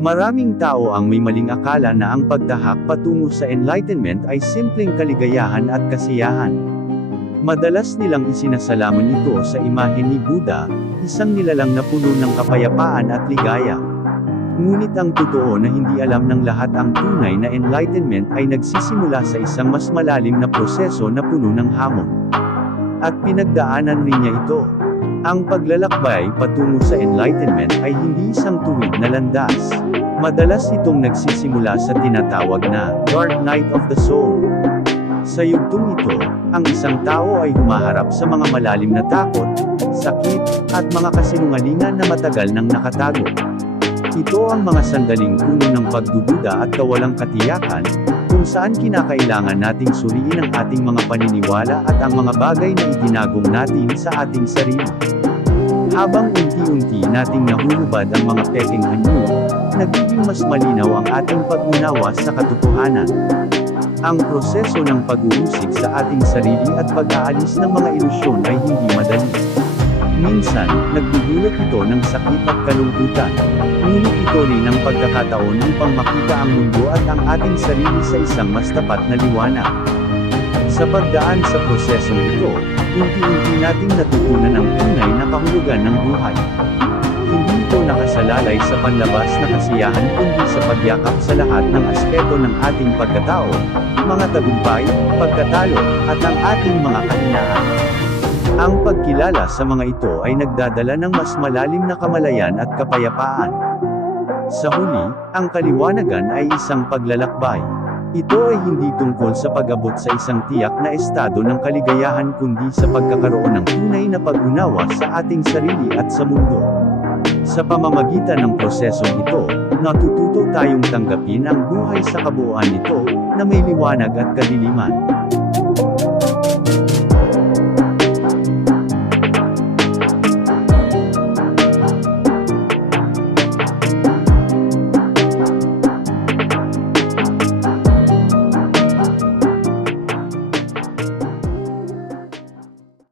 Maraming tao ang may maling akala na ang pagtahak patungo sa enlightenment ay simpleng kaligayahan at kasiyahan. Madalas nilang isinasalaman ito sa imahe ni Buddha, isang nilalang na puno ng kapayapaan at ligaya. Ngunit ang totoo na hindi alam ng lahat ang tunay na enlightenment ay nagsisimula sa isang mas malalim na proseso na puno ng hamon. At pinagdaanan rin niya ito. Ang paglalakbay patungo sa enlightenment ay hindi isang tuwid na landas. Madalas itong nagsisimula sa tinatawag na Dark Night of the Soul. Sa yugtong ito, ang isang tao ay humaharap sa mga malalim na takot, sakit, at mga kasinungalingan na matagal nang nakatago. Ito ang mga sandaling puno ng pagdududa at kawalang katiyakan, kung saan kinakailangan nating suriin ang ating mga paniniwala at ang mga bagay na itinagong natin sa ating sarili. Habang unti-unti nating nahulubad ang mga pekeng anyo, nagiging mas malinaw ang ating pag-unawa sa katotohanan. Ang proseso ng pag-uusig sa ating sarili at pag-aalis ng mga ilusyon ay hindi madali. Minsan, nagdudulot ito ng sakit at kalungkutan. Ngunit ito rin ang pagkakataon upang makita ang mundo at ang ating sarili sa isang mas tapat na liwanag. Sa pagdaan sa prosesong ito, unti-unti nating natutunan ang tunay na kahulugan ng buhay. Hindi ito nakasalalay sa panlabas na kasiyahan kundi sa pagyakap sa lahat ng aspeto ng ating pagkatao, mga tagumpay, pagkatalo, at ang ating mga kahinaan. Ang pagkilala sa mga ito ay nagdadala ng mas malalim na kamalayan at kapayapaan. Sa huli, ang kaliwanagan ay isang paglalakbay. Ito ay hindi tungkol sa pag-abot sa isang tiyak na estado ng kaligayahan kundi sa pagkakaroon ng tunay na pag-unawa sa ating sarili at sa mundo. Sa pamamagitan ng prosesong ito, natututo tayong tanggapin ang buhay sa kabuuan nito, na may liwanag at kadiliman.